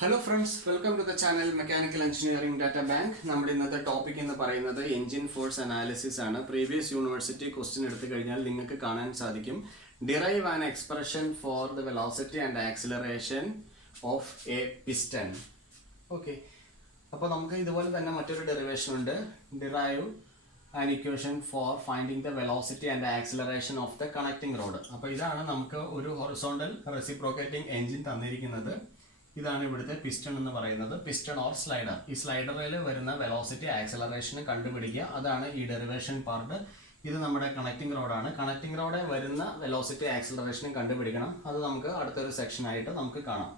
Hello friends, welcome to the channel mechanical engineering data bank. നമ്മുടെ ഇന്നത്തെ topic എന്ന് പറയുന്നത് എഞ്ചിൻ ഫോഴ്സ് അനാലിസിസ് ആണ്. പ്രീവിയസ് യൂണിവേഴ്സിറ്റി ക്വസ്റ്റ്യൻ എടുത്തു കഴിഞ്ഞാൽ നിങ്ങൾക്ക് കാണാൻ സാധിക്കും, derive an expression for the velocity and acceleration of a piston. Okay, അപ്പോൾ നമുക്ക് ഇതുപോലെ തന്നെ മറ്റൊരു ഡെറിവേഷൻ ഉണ്ട്, derive an equation for finding the velocity and acceleration of the connecting rod. അപ്പോൾ ഇതാണ് നമുക്ക് ഒരു ഹൊറിസോണ്ടൽ റെസിപ്രോക്കേറ്റിംഗ് എഞ്ചിൻ തന്നിരിക്കുന്നത്. ഇതാണ് ഇവിടുത്തെ പിസ്റ്റൺ എന്ന് പറയുന്നത്, പിസ്റ്റൺ ഓർ സ്ലൈഡർ. ഈ സ്ലൈഡറിൽ വരുന്ന വെലോസിറ്റി ആക്സലറേഷൻ കണ്ടുപിടിക്കുക, അതാണ് ഈ ഡെറിവേഷൻ പാർട്ട്. ഇത് നമ്മുടെ കണക്റ്റിംഗ് റോഡാണ്. കണക്റ്റിംഗ് റോഡ് വരുന്ന വെലോസിറ്റി ആക്സലറേഷനും കണ്ടുപിടിക്കണം. അത് നമുക്ക് അടുത്തൊരു സെക്ഷനായിട്ട് നമുക്ക് കാണാം.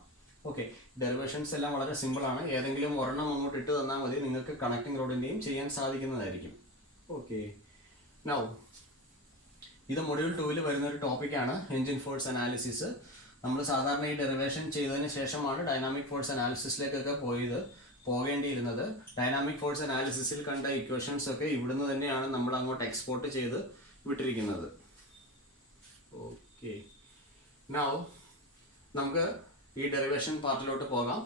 ഓക്കെ, ഡെറിവേഷൻസ് എല്ലാം വളരെ സിമ്പിളാണ്. ഏതെങ്കിലും ഒരെണ്ണം അങ്ങോട്ട് ഇട്ട് തന്നാൽ മതി, നിങ്ങൾക്ക് കണക്റ്റിംഗ് റോഡിൻ്റെയും ചെയ്യാൻ സാധിക്കുന്നതായിരിക്കും. ഓക്കെ, നൗ ഇത് മൊഡ്യൂൾ 2 വരുന്ന ഒരു ടോപ്പിക്കാണ്, എഞ്ചിൻ ഫോഴ്സ് അനാലിസിസ്. നമ്മൾ സാധാരണ ഈ ഡെറിവേഷൻ ചെയ്തതിന് ശേഷമാണ് ഡൈനാമിക് ഫോഴ്സ് അനാലിസിസിലേക്കൊക്കെ പോകേണ്ടിയിരുന്നത്. ഡൈനാമിക് ഫോഴ്സ് അനാലിസിസിൽ കണ്ട ഇക്വേഷൻസ് ഒക്കെ ഇവിടുന്ന് തന്നെയാണ് നമ്മൾ അങ്ങോട്ട് എക്സ്പോർട്ട് ചെയ്ത് വിട്ടിരിക്കുന്നത്. ഓക്കെ, നൗ നമുക്ക് ഈ ഡെറിവേഷൻ പാർട്ടിലോട്ട് പോകാം.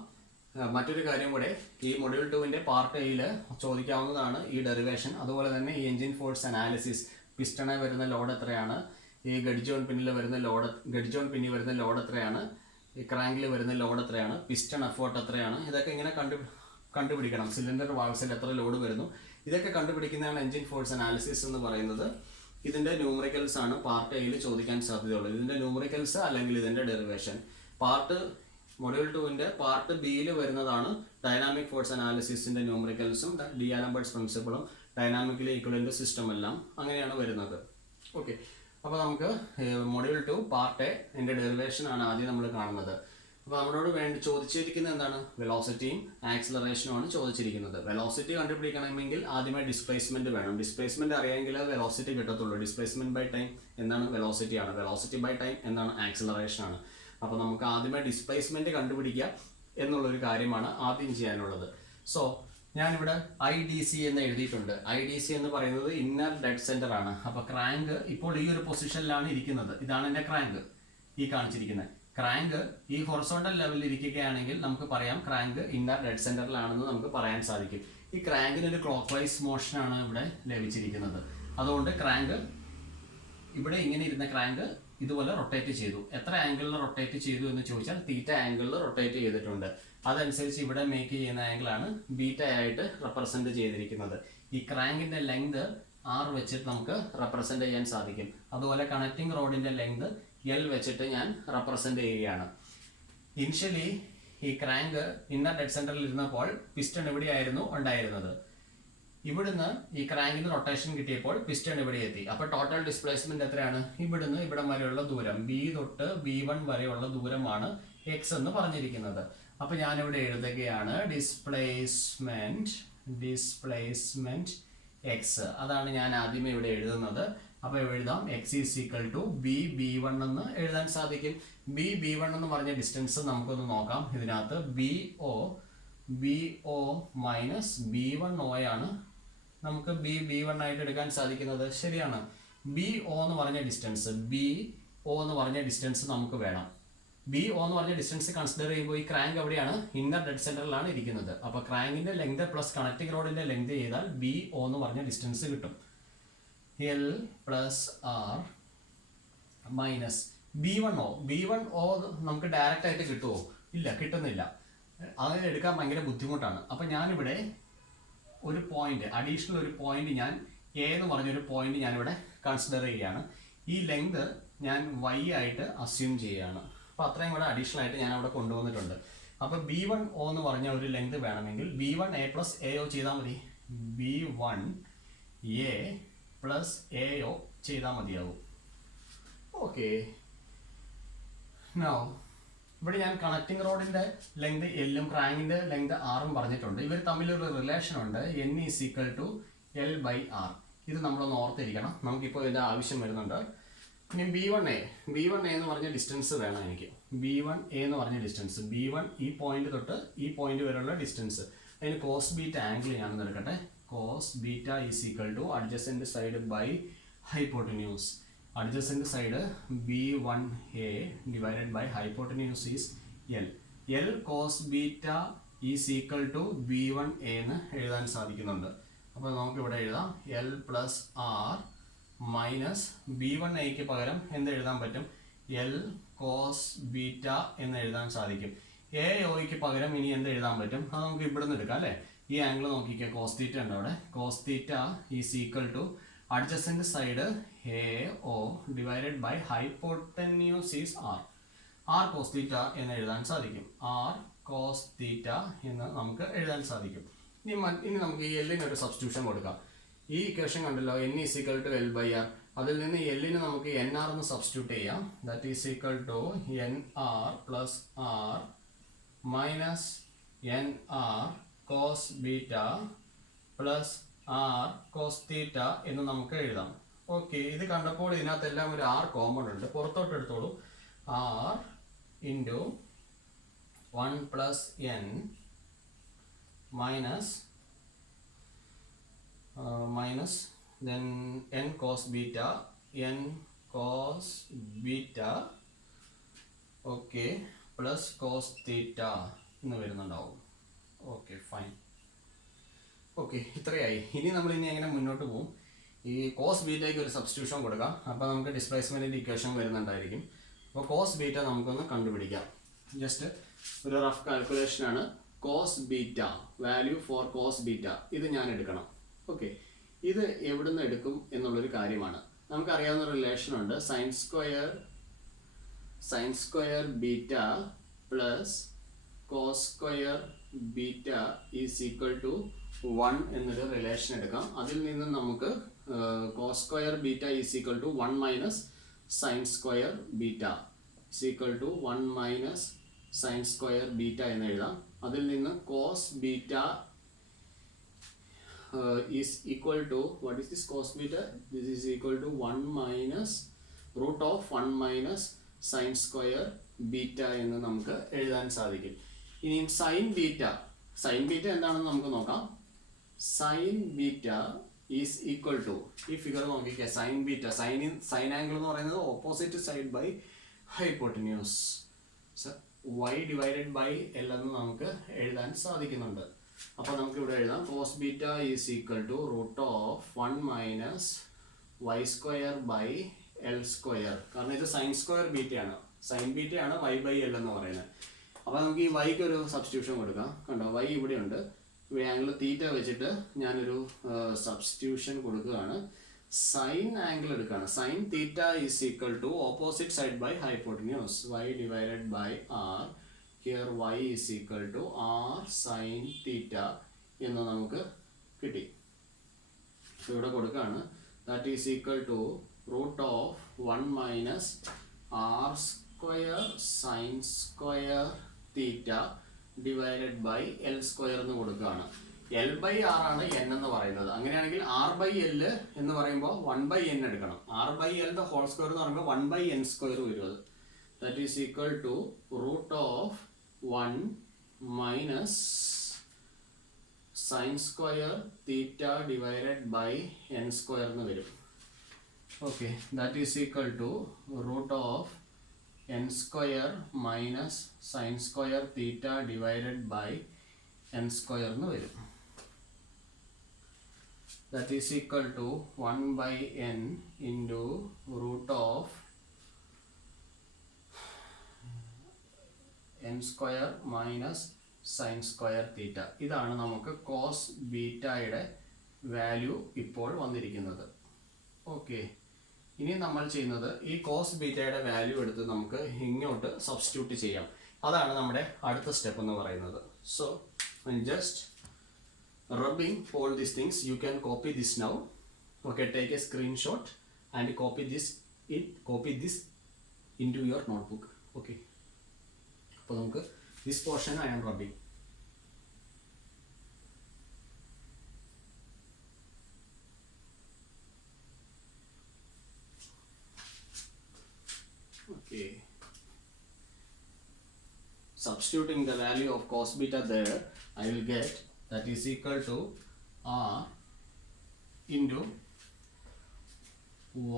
മറ്റൊരു കാര്യം കൂടെ, ഈ മൊഡ്യൂൾ 2 പാർട്ട് എയിൽ ചോദിക്കാവുന്നതാണ് ഈ ഡെറിവേഷൻ. അതുപോലെ തന്നെ ഈ എഞ്ചിൻ ഫോഴ്സ് അനാലിസിസ്, പിസ്റ്റണെ വരുന്ന ലോഡ് എത്രയാണ്, ഈ ഗഡിജോൺ പിന്നിൽ വരുന്ന ലോഡ് എത്രയാണ്, ഈ ക്രാങ്കിൽ വരുന്ന ലോഡ് എത്രയാണ്, പിസ്റ്റൺ എഫോർട്ട് എത്രയാണ്, ഇതൊക്കെ ഇങ്ങനെ കണ്ടുപിടിക്കണം. സിലിണ്ടർ വാൾസിൽ എത്ര ലോഡ് വരുന്നു, ഇതൊക്കെ കണ്ടുപിടിക്കുന്നതാണ് എഞ്ചിൻ ഫോഴ്സ് അനാലിസിസ് എന്ന് പറയുന്നത്. ഇതിൻ്റെ ന്യൂമറിക്കൽസ് ആണ് പാർട്ട് എയിൽ ചോദിക്കാൻ സാധ്യതയുള്ളത്. ഇതിൻ്റെ ന്യൂമറിക്കൽസ് അല്ലെങ്കിൽ ഇതിൻ്റെ ഡെറിവേഷൻ. മൊഡ്യൂൾ 2 പാർട്ട് ബിയിൽ വരുന്നതാണ് ഡൈനാമിക് ഫോഴ്സ് അനാലിസിസിൻ്റെ ന്യൂമറിക്കൽസും ഡിആലംബർട്ട്സ് പ്രിൻസിപ്പിളും ഡൈനാമിക്കലി ഈക്വലന്റ് സിസ്റ്റം എല്ലാം അങ്ങനെയാണ് വരുന്നത്. ഓക്കെ, അപ്പോൾ നമുക്ക് മൊഡ്യൂൾ 2 പാർട്ട് എ എൻ്റെ ഡെറിവേഷൻ ആണ് ആദ്യം നമ്മൾ കാണുന്നത്. അപ്പോൾ നമ്മളോട് ചോദിച്ചിരിക്കുന്നത് എന്താണ്, വെലോസിറ്റിയും ആക്സിലറേഷനും ആണ് ചോദിച്ചിരിക്കുന്നത്. വെലോസിറ്റി കണ്ടുപിടിക്കണമെങ്കിൽ ആദ്യമേ ഡിസ്പ്ലേസ്മെന്റ് വേണം. ഡിസ്പ്ലേസ്മെന്റ് അറിയാമെങ്കിൽ വെലോസിറ്റി കിട്ടത്തുള്ളൂ. ഡിസ്പ്ലേസ്മെന്റ് ബൈ ടൈം എന്താണ്, വെലോസിറ്റി ആണ്. വെലോസിറ്റി ബൈ ടൈം എന്താണ്, ആക്സിലറേഷൻ ആണ്. അപ്പോൾ നമുക്ക് ആദ്യമേ ഡിസ്പ്ലേസ്മെന്റ് കണ്ടുപിടിക്കുക എന്നുള്ളൊരു കാര്യമാണ് ആദ്യം ചെയ്യാനുള്ളത്. സോ ഞാനിവിടെ IDC എന്ന് എഴുതിയിട്ടുണ്ട്. IDC എന്ന് പറയുന്നത് ഇന്നർ ഡെഡ് സെന്റർ ആണ്. അപ്പോൾ ക്രാങ്ക് ഇപ്പോൾ ഈ ഒരു പൊസിഷനിലാണ് ഇരിക്കുന്നത്. ഇതാണ് എൻ്റെ ക്രാങ്ക്, ഈ കാണിച്ചിരിക്കുന്നത് ക്രാങ്ക്. ഈ ഹൊറിസോണ്ടൽ ലെവലിൽ ഇരിക്കുകയാണെങ്കിൽ നമുക്ക് പറയാം ക്രാങ്ക് ഇന്നർ ഡെഡ് സെന്ററിലാണെന്ന് നമുക്ക് പറയാൻ സാധിക്കും. ഈ ക്രാങ്കിന് ഒരു ക്ലോക്ക് വൈസ് മോഷനാണ് ഇവിടെ ലഭിച്ചിരിക്കുന്നത്. അതുകൊണ്ട് ക്രാങ്ക് ഇവിടെ ഇങ്ങനെ ഇരുന്ന ക്രാങ്ക് ഇതുപോലെ റൊട്ടേറ്റ് ചെയ്തു. എത്ര ആംഗിളിൽ റൊട്ടേറ്റ് ചെയ്തു എന്ന് ചോദിച്ചാൽ തീറ്റ ആംഗിളിൽ റൊട്ടേറ്റ് ചെയ്തിട്ടുണ്ട്. അതനുസരിച്ച് ഇവിടെ മേക്ക് ചെയ്യുന്ന ആംഗിളാണ് ബീറ്റ ആയിട്ട് റെപ്രസെന്റ് ചെയ്തിരിക്കുന്നത്. ഈ ക്രാങ്കിന്റെ ലെങ്ത് R വെച്ചിട്ട് നമുക്ക് റെപ്രസെന്റ് ചെയ്യാൻ സാധിക്കും. അതുപോലെ കണക്റ്റിംഗ് റോഡിന്റെ ലെങ്ത് L വെച്ചിട്ട് ഞാൻ റെപ്രസെന്റ് ചെയ്യുകയാണ്. ഇനിഷ്യലി ഈ ക്രാങ്ക് ഇന്നർ ഡെഡ് സെന്ററിൽ ഇരുന്നപ്പോൾ പിസ്റ്റൺ എവിടെയായിരുന്നു ഉണ്ടായിരുന്നത്. ഇവിടുന്ന് ഈ ക്രാങ്കിന് റൊട്ടേഷൻ കിട്ടിയപ്പോൾ പിസ്റ്റൺ ഇവിടെ എത്തി. അപ്പോൾ ടോട്ടൽ ഡിസ്പ്ലേസ്മെന്റ് എത്രയാണ്, ഇവിടുന്ന് ഇവിടം വരെയുള്ള ദൂരം, B തൊട്ട് B1 വരെയുള്ള ദൂരമാണ് X എന്ന് പറഞ്ഞിരിക്കുന്നത്. അപ്പോൾ ഞാനിവിടെ എഴുതുകയാണ് ഡിസ്പ്ലേസ്മെന്റ് X. അതാണ് ഞാൻ ആദ്യമേ ഇവിടെ എഴുതുന്നത്. അപ്പോൾ എഴുതാം X B1 എന്ന് എഴുതാൻ സാധിക്കും. B1 എന്ന് പറഞ്ഞ ഡിസ്റ്റൻസ് നമുക്കൊന്ന് നോക്കാം. ഇതിനകത്ത് BO മൈനസ് B1O ആണ് നമുക്ക് B1 ആയിട്ട് എടുക്കാൻ സാധിക്കുന്നത്. ശരിയാണ്. BO എന്ന് പറഞ്ഞ ഡിസ്റ്റൻസ് നമുക്ക് വേണം. BO എന്ന് പറഞ്ഞ ഡിസ്റ്റൻസ് കൺസിഡർ ചെയ്യുമ്പോൾ ഈ ക്രാങ്ക് എവിടെയാണ്, ഇന്നർ ഡെഡ് സെന്ററിലാണ് ഇരിക്കുന്നത്. അപ്പോൾ ക്രാങ്കിന്റെ ലെങ്ത് പ്ലസ് കണക്റ്റിംഗ് റോഡിന്റെ ലെങ്ത് ചെയ്താൽ BO എന്ന് പറഞ്ഞ ഡിസ്റ്റൻസ് കിട്ടും. L plus R minus B1O നമുക്ക് ഡയറക്റ്റ് ആയിട്ട് കിട്ടുമോ? ഇല്ല, കിട്ടുന്നില്ല. അങ്ങനെ എടുക്കാൻ ഭയങ്കര ബുദ്ധിമുട്ടാണ്. അപ്പം ഞാനിവിടെ ഒരു പോയിന്റ്, അഡീഷണൽ ഒരു പോയിന്റ്, ഞാൻ A എന്ന് പറഞ്ഞൊരു പോയിന്റ് ഞാനിവിടെ കൺസിഡർ ചെയ്യുകയാണ്. ഈ ലെങ്ത് ഞാൻ Y ആയിട്ട് അസ്യൂം ചെയ്യുകയാണ്. അപ്പോൾ അത്രയും കൂടെ അഡീഷണൽ ആയിട്ട് ഞാൻ അവിടെ കൊണ്ടുവന്നിട്ടുണ്ട്. അപ്പോൾ B1O എന്ന് പറഞ്ഞ ഒരു ലെങ്ത് വേണമെങ്കിൽ B1A പ്ലസ് AO ചെയ്താൽ മതി. B1A പ്ലസ് AO ചെയ്താൽ മതിയാവും. ഓക്കെ, നൗ ഇവിടെ ഞാൻ കണക്റ്റിംഗ് റോഡിന്റെ ലെങ്ത് L-ഉം ക്രാങ്കിന്റെ ലെങ്ത് R-ഉം പറഞ്ഞിട്ടുണ്ട്. ഇവർ തമ്മിലൊരു റിലേഷൻ ഉണ്ട്, N = L/R. ഇത് നമ്മളൊന്ന് ഓർത്തിരിക്കണം, നമുക്കിപ്പോൾ ഇതിന്റെ ആവശ്യം വരുന്നുണ്ട്. ഇനി B1A എന്ന് പറഞ്ഞ ഡിസ്റ്റൻസ് വേണം എനിക്ക്. B1A എന്ന് പറഞ്ഞ ഡിസ്റ്റൻസ്, B1 ഈ പോയിന്റ് തൊട്ട് ഈ പോയിന്റ് വരെയുള്ള ഡിസ്റ്റൻസ്. അതിന് കോസ് ബീറ്റ ആംഗിൾ ഞാനൊന്ന് എടുക്കട്ടെ. Cos beta = adjacent side by hypotenuse. adjacent side B1A divided by hypotenuse is L. L cos beta is equal to B1 എന്ന് എഴുതാൻ സാധിക്കുന്നുണ്ട്. അപ്പോൾ നമുക്കിവിടെ എഴുതാം L plus R minus B1 പകരം എന്ത് എഴുതാൻ പറ്റും? എൽ കോസ് ബീറ്റ എന്ന് എഴുതാൻ സാധിക്കും. AOയ്ക്ക് പകരം ഇനി എന്ത് എഴുതാൻ പറ്റും? അത് നമുക്ക് ഇവിടെ നിന്ന് എടുക്കാം അല്ലേ? ഈ ആംഗിൾ നോക്കിക്കുക, കോസ് തീറ്റ ഉണ്ട് അവിടെ. Cos theta is equal to adjacent side AO divided by hypotenuse is R. R cos theta എന്ന് എഴുതാൻ സാധിക്കും. ആർ കോസ് തീറ്റ എന്ന് നമുക്ക് എഴുതാൻ സാധിക്കും. ഇനി നമുക്ക് ഈ എല്ലിന് ഒരു സബ്സ്റ്റിറ്റ്യൂഷൻ കൊടുക്കാം. ഈ ഇക്വേഷൻ കണ്ടല്ലോ, n is equal to L by R. അതിൽ നിന്ന് എല്ലിന് നമുക്ക് NR എന്ന് സബ്സ്റ്റിറ്റ്യൂട്ട് ചെയ്യാം. That is equal to NR plus R minus NR cos beta plus R cos theta എന്ന് നമുക്ക് എഴുതാം. ഓക്കെ, ഇത് കണ്ടപ്പോൾ ഇതിനകത്തെല്ലാം ഒരു ആർ കോമൺ ഉണ്ട്. പുറത്തോട്ട് എടുത്തോളൂ. R into 1 plus n minus then n cos beta okay plus cos theta എന്ന് വരുന്നുണ്ടാവും. Okay fine. ഓക്കെ, ഇത്രയായി. ഇനി എങ്ങനെ മുന്നോട്ട് പോകും? ഈ കോസ് ബീറ്റയ്ക്ക് ഒരു സബ്സ്റ്റിറ്റ്യൂഷൻ കൊടുക്കാം. അപ്പോൾ നമുക്ക് ഡിസ്പ്ലേസ്മെൻറ്റിൻ്റെ ഇക്വേഷൻ വരുന്നുണ്ടായിരിക്കും. അപ്പോൾ കോസ് ബീറ്റ നമുക്കൊന്ന് കണ്ടുപിടിക്കാം. ജസ്റ്റ് ഒരു rough കാൽക്കുലേഷനാണ്. Cos beta, value four cos beta, ഇത് ഞാൻ എടുക്കണം. ഓക്കെ, ഇത് എവിടെ നിന്ന് എടുക്കും എന്നുള്ളൊരു കാര്യമാണ്. നമുക്കറിയാവുന്ന റിലേഷൻ ഉണ്ട്. Sine square beta plus cos square beta is equal to 1 എന്നൊരു റിലേഷൻ എടുക്കാം. അതിൽ നിന്ന് നമുക്ക് cos square beta is equal to 1 minus sine square beta is equal to 1 minus sine square beta എന്ന് എഴുതാം. അതിൽ നിന്ന് cos beta is equal to, what is this cos beta? This is equal to 1 minus root of 1 minus sin square beta എന്ന് നമുക്ക് എഴുതാൻ സാധിക്കും. ഇനി sin beta എന്താണെന്ന് നമുക്ക് നോക്കാം. sin beta is equal to, ഈ ഫിഗർ നോക്കിക്കുക, sin beta, sin ആംഗിൾ എന്ന് പറയുന്നത് opposite side by hypotenuse, y divided by l എന്ന് നമുക്ക് എഴുതാൻ സാധിക്കുന്നുണ്ട്. അപ്പോൾ നമുക്ക് ഇവിടെ എഴുതാം cos beta is equal to root of 1 minus Y square by L square. കാരണം ഇത് സൈൻ സ്ക്വയർ ബീറ്റയാണ്, സൈൻ ബീറ്റയാണ് y ബൈ എൽ എന്ന് പറയുന്നത്. അപ്പോൾ നമുക്ക് ഈ വൈക്ക് ഒരു സബ്സ്റ്റിറ്റ്യൂഷൻ കൊടുക്കാം. കണ്ടോ, y ഇവിടെയുണ്ട്. ഇവിടെ ആംഗിൾ തീറ്റ വെച്ചിട്ട് ഞാനൊരു സബ്സ്റ്റിറ്റ്യൂഷൻ കൊടുക്കുകയാണ്. സൈൻ ആംഗിൾ എടുക്കുകയാണ്. Sine theta is equal to opposite side by hypotenuse, y divided by R. Here y is equal to r sin theta എന്ന് നമുക്ക് കിട്ടി. ഇവിടെ കൊടുക്കുകയാണ്. That is equal to root of 1 minus r square sin square theta divided by l square എന്ന് കൊടുക്കുകയാണ്. l by r ആണ് n എന്ന് പറയുന്നത്. അങ്ങനെയാണെങ്കിൽ r by l എന്ന് പറയുമ്പോൾ 1 by n എടുക്കണം. r by l the whole square എന്ന് പറയുമ്പോൾ 1 by n square വരും. That is equal to root of 1 minus sin square theta divided by n square എന്ന് വരും. Okay, that is equal to root of n square minus sin square theta divided by n square എന്ന് വരും. That is equal to 1 by n into root of n square minus sin square theta. ഇതാണ് നമുക്ക് cos ബീറ്റയുടെ value ഇപ്പോൾ വന്നിരിക്കുന്നത്. Okay, ഇനി നമ്മൾ ചെയ്യുന്നത് ഈ കോസ് ബീറ്റയുടെ വാല്യൂ എടുത്ത് നമുക്ക് ഇങ്ങോട്ട് സബ്സ്റ്റിറ്റ്യൂട്ട് ചെയ്യാം. അതാണ് നമ്മുടെ അടുത്ത സ്റ്റെപ്പ് എന്ന് പറയുന്നത്. So just rubbing all these things, you can copy this now. Okay, take a screenshot and copy this into your notebook. Okay, അപ്പോൾ നമുക്ക് this portion I am rubbing. Okay, substituting the value of cos beta there, I will get that is equal to r into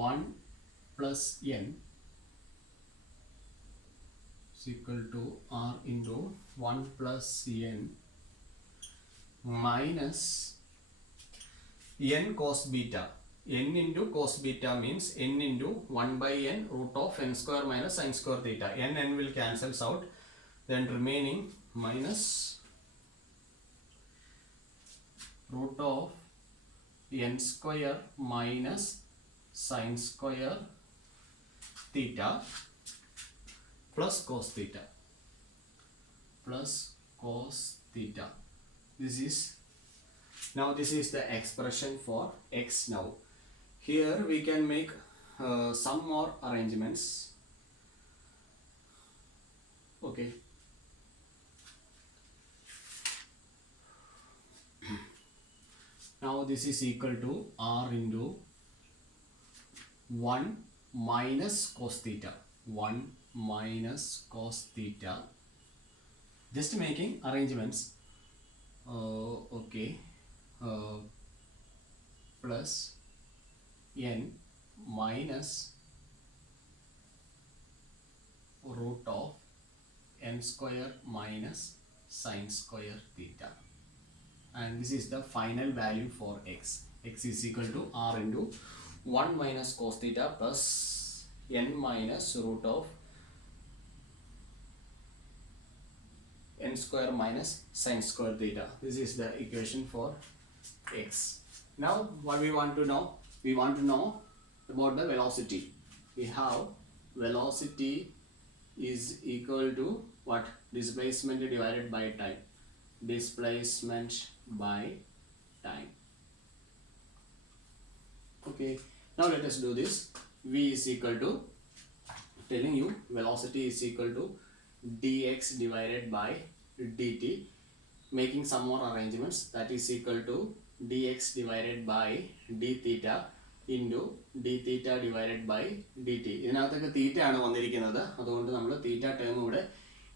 1 plus n equal to r into 1 plus n minus n cos beta. N into cos beta means n into 1 by n root of n square minus sin square theta. N will cancels out, then remaining minus root of n square minus sin square theta plus cos theta. Plus cos theta. This is the expression for x now. Here we can make some more arrangements. Okay. Now this is equal to r into 1 minus cos theta. 1 minus cos theta. Just making arrangements. Okay. Plus n minus root of n square minus sin square theta, and this is the final value for x. X is equal to r into 1 minus cos theta plus n minus root of n square minus sin square theta. This is the equation for x. Now what we want to know? We want to know about the velocity. We have velocity is equal to what? Displacement divided by time. Displacement by time. Okay. Now let us do this. V is equal to, telling you velocity is equal to dx divided by dt. Making some more arrangements. That is equal to dx divided by d theta into d theta divided by dt. ഇതിനകത്തൊക്കെ തീറ്റ ആണ് വന്നിരിക്കുന്നത്, അതുകൊണ്ട് നമ്മൾ തീറ്റ term ഇവിടെ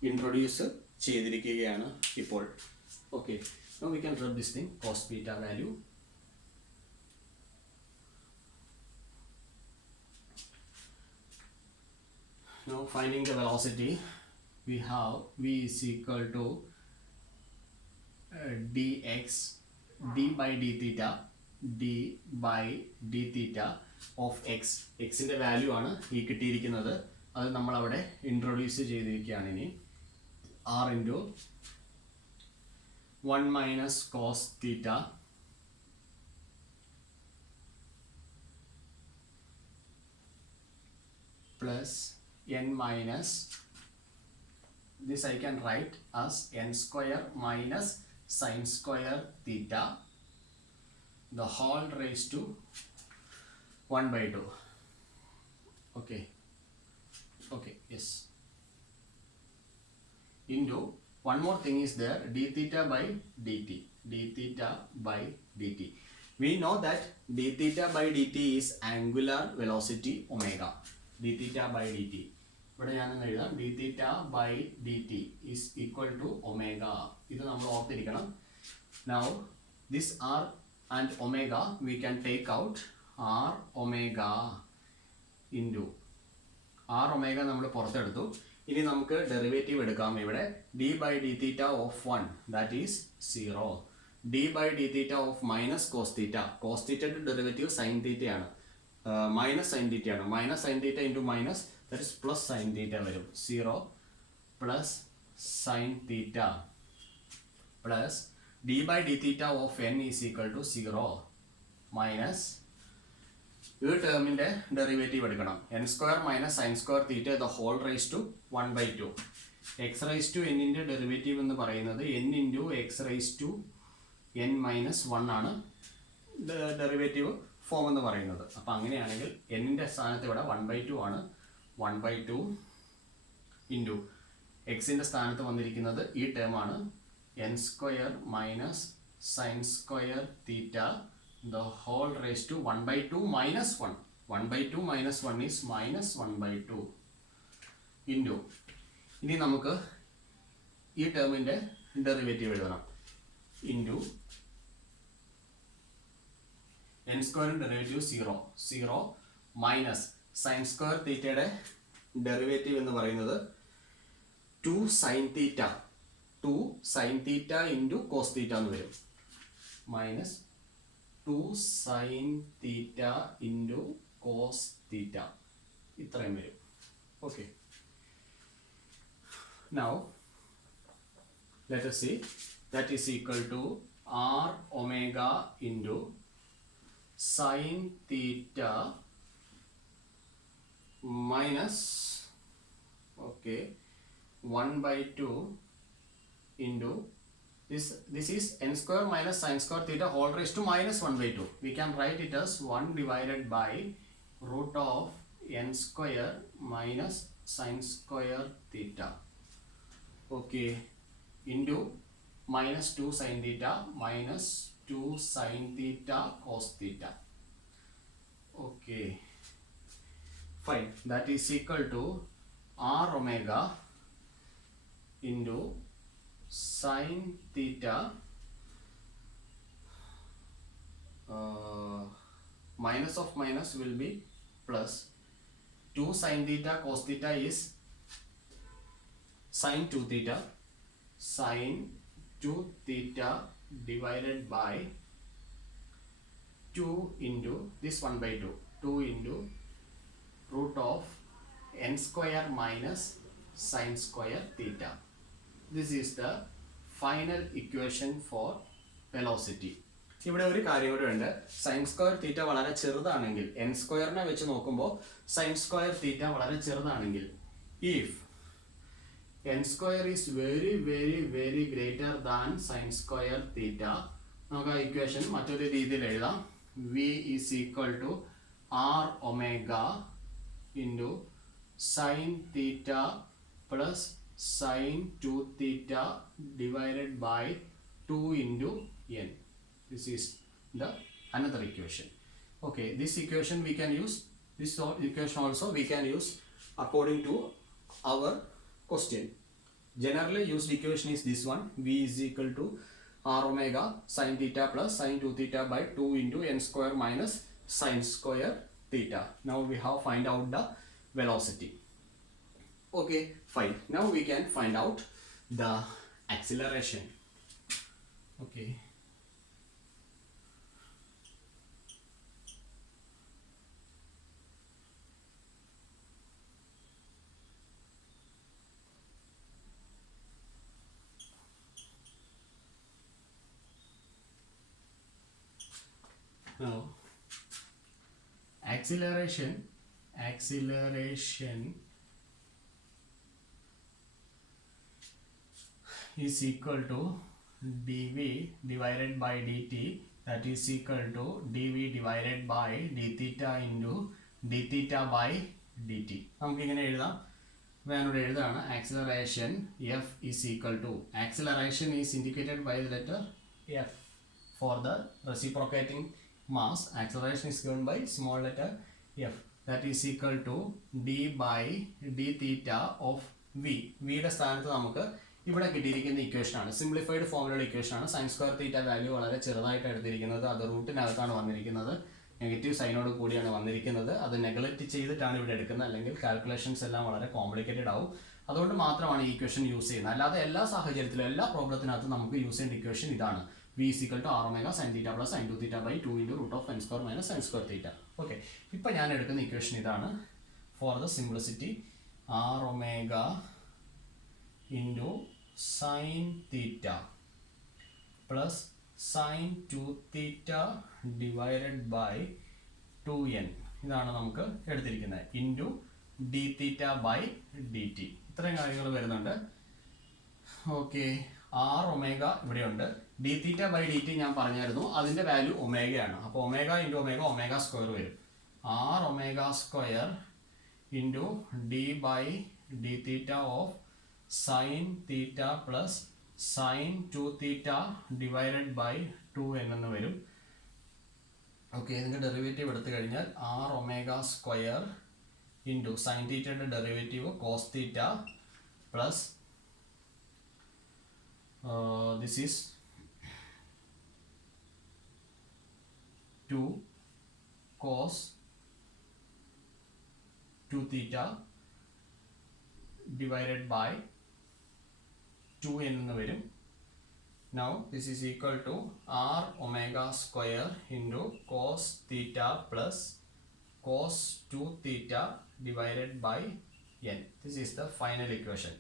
introduce ചെയ്തിരിക്കുകയാണ് ഇപ്പോൾ. Okay, now we can rub this thing cos beta value. Now finding the velocity, we have v is equal to dx d by d theta of x. X ന്റെ value ആണ് ഈ കിട്ടിയിരിക്കുന്നത്, അത് നമ്മൾ അവിടെ ഇൻട്രൊഡ്യൂസ് ചെയ്തിരിക്കുകയാണ്. ഇനി r into 1 minus cos theta plus n minus, this I can write as n square minus sin square theta, the whole raised to 1 by 2. Okay, yes, into one more thing is there, d theta by dt. We know that d theta by dt is angular velocity omega. d theta by dt, ഇവിടെ ഞാൻ എഴുതാം, d theta by dt is equal to omega. ഇത് നമ്മൾ ഓർത്തിരിക്കണം. Now this r and omega we can take out. r omega into r omega നമ്മൾ പുറത്തെടുത്തു. ഇനി നമുക്ക് ഡെറിവേറ്റീവ് എടുക്കാം. ഇവിടെ d by d theta of 1, that is 0. d by d theta of minus cos theta. Cos theta to derivative sin theta ആണ്, minus sin theta ആണ്. Minus sin theta into minus, that is plus sin theta വരും. 0 plus sin theta plus d by d theta of n is equal to 0 minus, ഈ ടേമിന്റെ derivative എടുക്കണം. n square minus sine square theta the whole raise to 1 by 2. X raise to എന്നിന്റെ derivative എന്ന് പറയുന്നത് n into X raise to n minus 1 ആണ് derivative form എന്ന് പറയുന്നത്. അപ്പം അങ്ങനെയാണെങ്കിൽ എന്നിന്റെ സ്ഥാനത്ത് ഇവിടെ 1 by 2 ആണ്. 1 by 2 ഇൻറ്റു എക്സിന്റെ സ്ഥാനത്ത് വന്നിരിക്കുന്നത് ഈ ടേം ആണ്, n square minus sine square theta the whole raised to 1 by 2 minus 1. 1 by 2 minus 1 is minus 1 by 2 into, ഇനി നമുക്ക് ഈ ടേമിന്റെ ഡെറിവേറ്റീവ് എഴുതണം. Into n square derivative 0 minus sine square തീറ്റയുടെ ഡെറിവേറ്റീവ് എന്ന് പറയുന്നത് 2 sine theta 2 sine theta into cos theta എന്ന് വരും. Minus 2 sine theta into cos theta ഇത്രയും വരും. Okay, now let us see that is equal to r omega into sin theta minus, okay, 1 by 2 into this is n square minus sin square theta whole raised to minus 1 by 2. We can write it as 1 divided by root of n square minus sin square theta, okay, into minus 2 sin theta minus 2 sin theta cos theta. Okay, fine. That is equal to r omega into sin theta minus of minus will be plus 2 sin theta cos theta is sin 2 theta, sin 2 theta divided by 2 into this 1 by 2, 2 into root of n square minus sin square theta. This is the final equation for velocity. ഇവിടെ ഒരു കാര്യം കൂടെ ഉണ്ട്. Sine square തീറ്റ വളരെ ചെറുതാണെങ്കിൽ, N സ്ക്വയറിനെ വെച്ച് നോക്കുമ്പോൾ sign square തീറ്റ വളരെ ചെറുതാണെങ്കിൽ, if n square is very very very greater than sin square theta, നമുക്ക് ആ ഇക്വേഷൻ മറ്റൊരു രീതിയിൽ എഴുതാം. v is equal to r omega into sin theta plus sin 2 theta divided by 2 into n. This is the another equation. Okay, this equation we can use, this equation also we can use according to our question. Generally used equation is this one. V is equal to r omega sin theta plus sin 2 theta by 2 into n square minus sin square theta. Now we have find out the velocity. Okay, fine. Now we can find out the acceleration. Okay, now acceleration is equal to dv divided by dt, that is equal to dv divided by d theta into d theta by dt. നമുക്ക് ഇങ്ങനെ എഴുതാം. ഞാനിവിടെ എഴുതാണ് acceleration f is equal to, acceleration is indicated by the letter f. For the reciprocating mass, acceleration is given by small letter f, that is equal to d by d theta of v. v യുടെ സ്ഥാനത്ത് നമുക്ക് ഇവിടെ കിട്ടിയിരിക്കുന്ന equation ആണ്, simplified ഫോമിലുള്ള equation ആണ്. Sign square തീറ്റ value വളരെ ചെറുതായിട്ട് എടുത്തിരിക്കുന്നത്, അത് റൂട്ടിനകത്താണ് വന്നിരിക്കുന്നത്, നെഗറ്റീവ് സൈനോട് കൂടിയാണ് വന്നിരിക്കുന്നത്. അത് നെഗ്ലക്റ്റ് ചെയ്തിട്ടാണ് ഇവിടെ എടുക്കുന്നത്, അല്ലെങ്കിൽ കാൽക്കുലേഷൻസ് എല്ലാം വളരെ കോംപ്ലിക്കേറ്റഡ് ആവും. അതുകൊണ്ട് മാത്രമാണ് ഈ ഇക്വേഷൻ യൂസ് ചെയ്യുന്നത്. അല്ലാതെ എല്ലാ സാഹചര്യത്തിലും എല്ലാ പ്രോബ്ലത്തിനകത്തും നമുക്ക് യൂസ് ചെയ്യേണ്ട ഇക്വേഷൻ ഇതാണ്. v is equal to r omega sin theta plus sin 2 theta by 2 into root of n square minus sin square theta. Okay, ഇപ്പം ഞാൻ എടുക്കുന്ന ഇക്വേഷൻ ഇതാണ്. For the simplicity, r omega into sin theta plus sin 2 theta divided by 2n, ഇതാണ് നമുക്ക് എടുത്തിരിക്കുന്നത്, into d theta by dt. ഇത്രയും കാര്യങ്ങൾ വരുന്നുണ്ട്. ഓക്കെ, r omega ഇവിടെയുണ്ട്, d theta by dt ഞാൻ പറഞ്ഞായിരുന്നു, അതിൻ്റെ വാല്യൂ ഒമേഗയാണ്. അപ്പോൾ omega into omega, omega square വരും. r omega square into d by d theta of sin theta plus sin 2 theta divided by 2n എന്ന് വരും. ഓക്കെ, ഇതിൻ്റെ derivative എടുത്തു കഴിഞ്ഞാൽ r omega square into sine തീറ്റയുടെ derivative cos theta plus this is 2 cos 2 theta divided by 2n എന്ന് വരും. Now this is equal to r omega square into cos theta plus cos 2 theta divided by n. This is the final equation.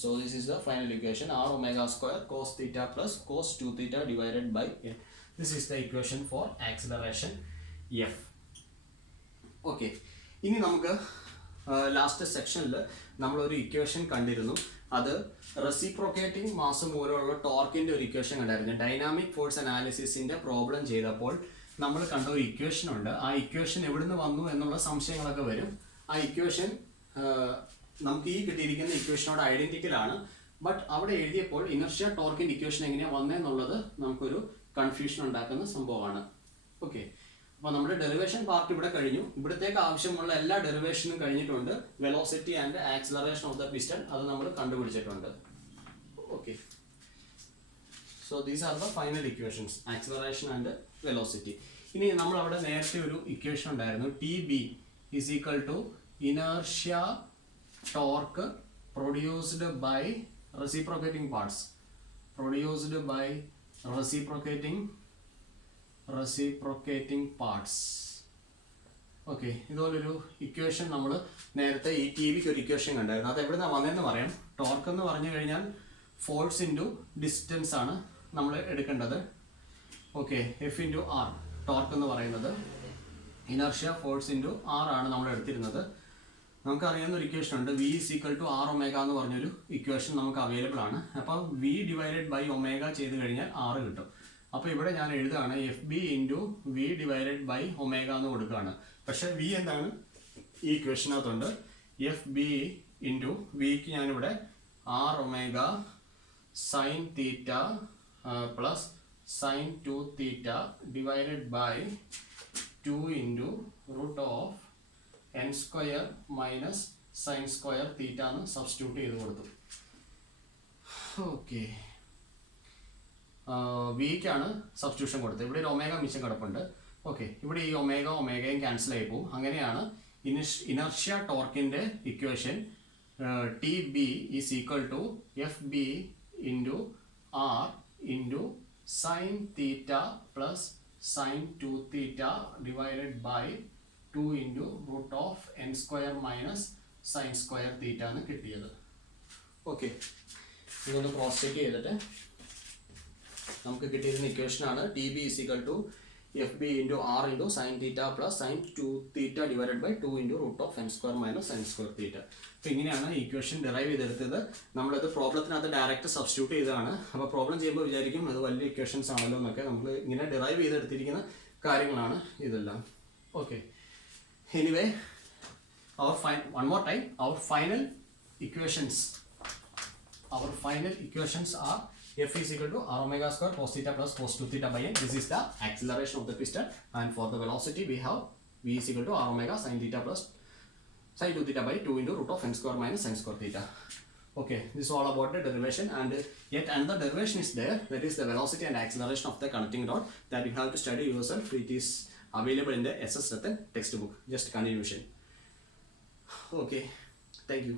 So this is the final equation, r omega square cos theta plus cos 2 theta divided by n. This is the equation for acceleration f. Okay. ഇനി നമുക്ക് last സെക്ഷനിൽ നമ്മളൊരു equation കണ്ടിരുന്നു. അത് reciprocating mass മൂലമുള്ള ടോർക്കിന്റെ ഒരു equation കണ്ടായിരുന്നു. Dynamic force അനാലിസിസിന്റെ problem ചെയ്തപ്പോൾ നമ്മൾ കണ്ട ഒരു ഇക്വേഷൻ ഉണ്ട്. ആ ഇക്വേഷൻ എവിടുന്ന് വന്നു എന്നുള്ള സംശയങ്ങളൊക്കെ വരും. ആ ഇക്വേഷൻ നമുക്ക് ഈ കിട്ടിയിരിക്കുന്ന ഇക്വേഷനോട് ഐഡന്റിക്കൽ ആണ്. ബട്ട് അവിടെ എഴുതിയപ്പോൾ ഇനർഷ്യ ടോർക്കിന്റെ ഇക്വേഷൻ എങ്ങനെയാണ് വന്നതെന്നുള്ളത് നമുക്കൊരു കൺഫ്യൂഷൻ ഉണ്ടാക്കുന്ന സംഭവമാണ്. ഓക്കെ, അപ്പോൾ നമ്മുടെ ഡെറിവേഷൻ പാർട്ട് ഇവിടെ കഴിഞ്ഞു. ഇവിടത്തേക്ക് ആവശ്യമുള്ള എല്ലാ ഡെറിവേഷനും കഴിഞ്ഞിട്ടുണ്ട്. Velocity and acceleration of the piston അത് നമ്മൾ കണ്ടുപിടിച്ചിട്ടുണ്ട്. Okay, so these are the final equations, acceleration and velocity. ഇനി നമ്മൾ അവിടെ നേരത്തെ ഒരു ഇക്വേഷൻ ഉണ്ടായിരുന്നു, T B is equal to inertia torque produced by reciprocating parts, produced by reciprocating parts. Okay, ഇതുപോലൊരു ഇക്വേഷൻ നമ്മൾ നേരത്തെ ഈ ടി വിക്ക് ഒരു ഇക്വേഷൻ കണ്ടായിരുന്നു. അത് എവിടുന്നാണ് വന്നതെന്ന് പറയാം. ടോർക്ക് എന്ന് പറഞ്ഞു കഴിഞ്ഞാൽ ഫോഴ്സ് ഇൻറ്റു ഡിസ്റ്റൻസ് ആണ് നമ്മൾ എടുക്കേണ്ടത്. Okay, F into R torque എന്ന് പറയുന്നത് ഇനർഷ്യ ഫോഴ്സ് ഇൻറ്റു ആർ ആണ് നമ്മൾ എടുത്തിരുന്നത്. നമുക്കറിയാവുന്ന ഒരു ഇക്വേഷൻ ഉണ്ട്, V is equal to R omega എന്ന് പറഞ്ഞൊരു ഇക്വേഷൻ നമുക്ക് അവൈലബിൾ ആണ്. അപ്പോൾ വി ഡിവൈഡഡ് ബൈ ഒമേഗ ചെയ്ത് കഴിഞ്ഞാൽ ആർ കിട്ടും. അപ്പോൾ ഇവിടെ ഞാൻ എഴുതുകയാണ് F B into V divided by omega എന്ന് കൊടുക്കുകയാണ്. പക്ഷേ വി എന്താണ് ഈ ഇക്വേഷനകത്തുണ്ട്, എഫ് ബി ഇൻറ്റു വിക്ക് ഞാനിവിടെ R omega sine theta plus sine 2 theta divided by 2 into root of N square minus sine square theta എന്ന് സബ്സ്റ്റിറ്റ്യൂട്ട് ചെയ്ത് കൊടുത്തു. ഓക്കെ, വിക്കാണ് സബ്സ്റ്റിറ്റ്യൂഷൻ കൊടുത്തത്. ഇവിടെ ഒരു ഒമേഗ മിച്ചം കിടപ്പുണ്ട്. ഓക്കെ, ഇവിടെ ഈ ഒമേഗയും ക്യാൻസൽ ആയി പോകും. അങ്ങനെയാണ് ഇനർഷ്യ ടോർക്കിന്റെ equation T B is equal to F B into R into sine theta plus sine 2 theta divided by 2 into root of N square minus sine square theta എന്ന് കിട്ടിയത്. ഓക്കെ, ഇതൊന്ന് cross check ചെയ്തിട്ട് നമുക്ക് കിട്ടിയിരുന്ന ഇക്വേഷനാണ് T B is equal to F B into R into sine theta plus sine 2 theta divided by 2 into root of N square minus sine square തീറ്റ. അപ്പോൾ ഇങ്ങനെയാണ് equation derive ചെയ്തെടുത്തത്. നമ്മളത് പ്രോബ്ലത്തിനകത്ത് ഡയറക്റ്റ് സബ്സ്റ്റിറ്റ്യൂട്ട് ചെയ്തതാണ്. അപ്പോൾ പ്രോബ്ലം ചെയ്യുമ്പോൾ വിചാരിക്കും അത് വലിയ ഇക്വേഷൻസ് ആണല്ലോ എന്നൊക്കെ. നമ്മൾ ഇങ്ങനെ ഡിറൈവ് ചെയ്തെടുത്തിരിക്കുന്ന കാര്യങ്ങളാണ് ഇതെല്ലാം. Okay, anyway one more time, our final equations are F is equal to r omega square cos theta plus cos 2 theta by n. This is the acceleration of the piston, and for the velocity we have v is equal to r omega sin theta plus sin 2 theta by 2 into root of n square minus sin square theta. Okay, this is all about the derivation, and yet another derivation is there, that is the velocity and acceleration of the connecting rod, that you have to study yourself. It is available in the SS Rattan textbook, just continuation. Okay, thank you.